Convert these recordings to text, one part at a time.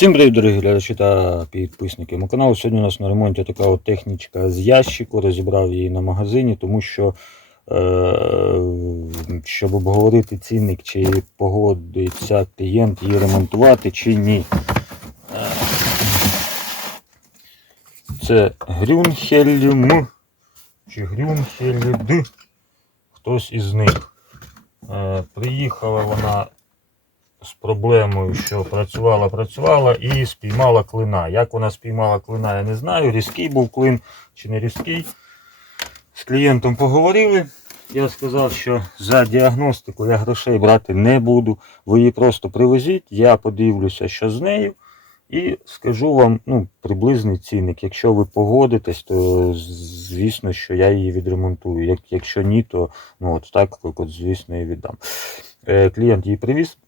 Всім привіт, дорогі глядачі та підписники мого каналу. Сьогодні у нас на ремонті така от технічка з ящику. Розібрав її на магазині, тому що, е, щоб обговорити цінник, чи погодиться клієнт її ремонтувати, чи ні. Це Грюнхельм чи Грюнхельд. Хтось із них. Е, Приїхала вона з проблемою, що працювала, працювала і спіймала клина. Як вона спіймала клина, я не знаю. Різкий був клин чи не різкий. З клієнтом поговорили. Я сказав, що за діагностику я грошей брати не буду. Ви її просто привезіть, я подивлюся, що з нею. І скажу вам ну, приблизний цінник. Якщо ви погодитесь, то звісно, що я її відремонтую. Як, якщо ні, то ну, от так, от, звісно, і віддам. Е, клієнт її привіз.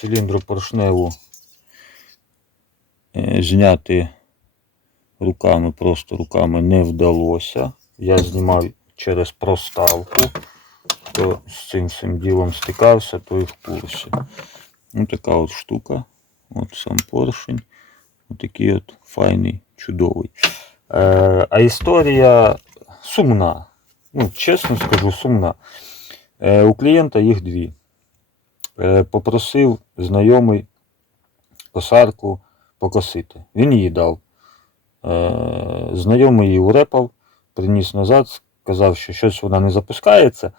Циліндропоршневу е, зняти руками, просто руками не вдалося. Я знімав через проставку. Хто з цим всім ділом стикався, той в курсі. Ось така от штука. От сам поршень. Ось такий от файний, чудовий. Е, а історія сумна. Ну, чесно скажу, сумна. Е, у клієнта їх дві. Е, попросив знайомий косарку покосити. Він її дав. Е, знайомий її урепав, приніс назад, сказав, що щось вона не запускається, е,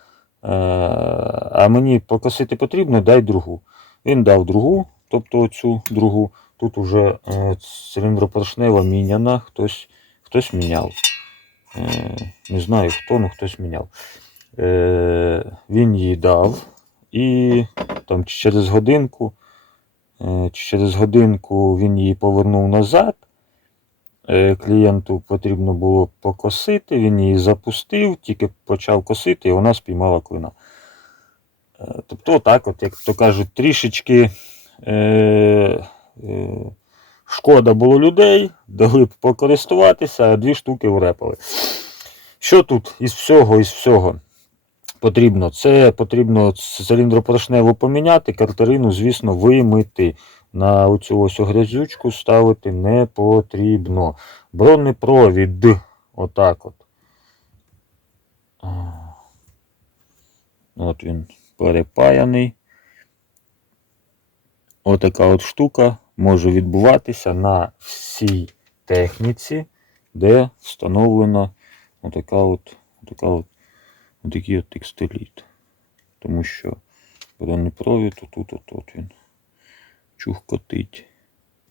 а мені покосити потрібно, дай другу. Він дав другу, тобто цю другу. Тут уже е, циліндропоршнева міняна, хтось, хтось міняв. Не знаю хто, але хтось міняв. Е, він її дав і там через годинку, е, через годинку він її повернув назад. Е, Клієнту потрібно було покосити, він її запустив, тільки почав косити, і вона спіймала клина. Тобто, так, от, як то кажуть, трішечки е, е, шкода було людей, дали б покористуватися, а дві штуки врепали. Що тут із всього, із всього потрібно? Це потрібно циліндропоршневу поміняти, картерину, звісно, вимити. На оцю ось грязючку ставити не потрібно. Бронепровід. Отак от. От він перепаяний. Отака от штука може відбуватися на всій техніці, де встановлена отака от, отака от, отакий от текстиліт. Тому що бронепровід отут от, от він чухкотить.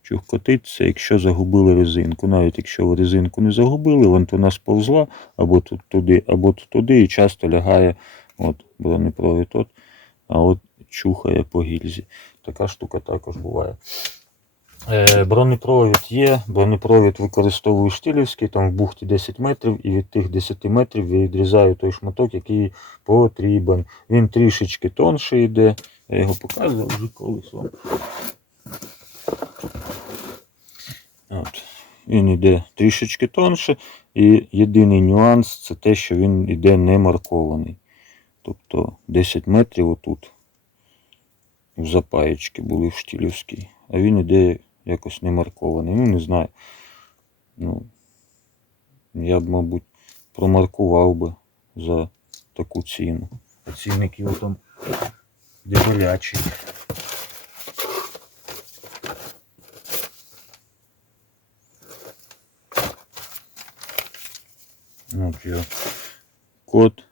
Чухкотить це якщо загубили резинку. Навіть якщо ви резинку не загубили, вон вона сповзла або тут туди, або тут туди і часто лягає от бронепровід от, а от чухає по гільзі. Така штука також буває. Е, бронепровід є, бронепровід використовую штилівський, там в бухті 10 метрів, і від тих 10 метрів я відрізаю той шматок, який потрібен. Він трішечки тонший йде. Я його показував вже колись вам. От. Він йде трішечки тонше, і єдиний нюанс це те, що він йде не маркований. Тобто 10 метрів отут в запаєчки були в штілівській, а він іде якось не маркований. Ну, не знаю. Ну, я б, мабуть, промаркував би за таку ціну. А цінник його там дебелячий. От його код.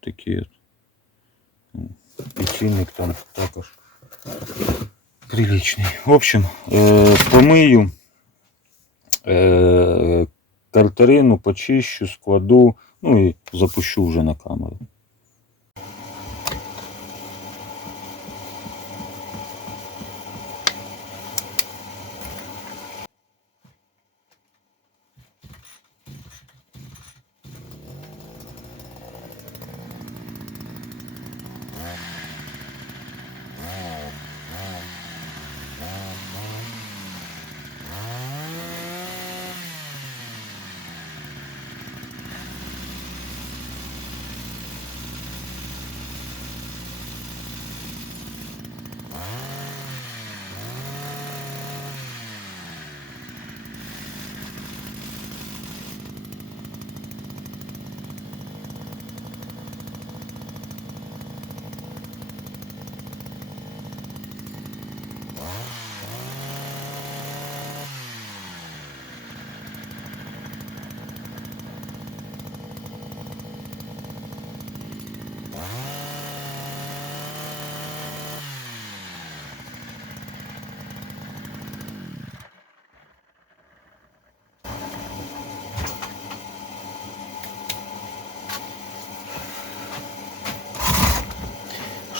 Такий от. Ну, І цінник там також приличний. В общем, э, помию е, картерину, почищу, складу, ну і запущу вже на камеру.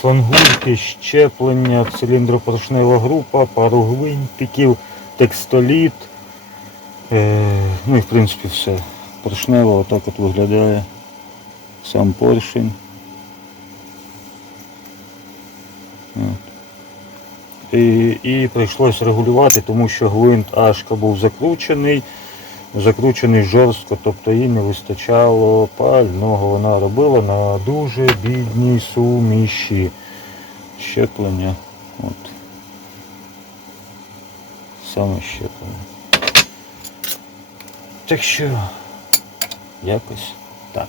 Шлангульки, щеплення, циліндропоршнева група, пару гвинтиків, текстоліт. Е, ну і в принципі все. Поршнева отак от виглядає сам поршень. От. І, і прийшлось регулювати, тому що гвинт Ашка був закручений, закручений жорстко, тобто їй не вистачало пального. Вона робила на дуже бідній суміші щеплення. От. Саме щеплення. Так що якось так.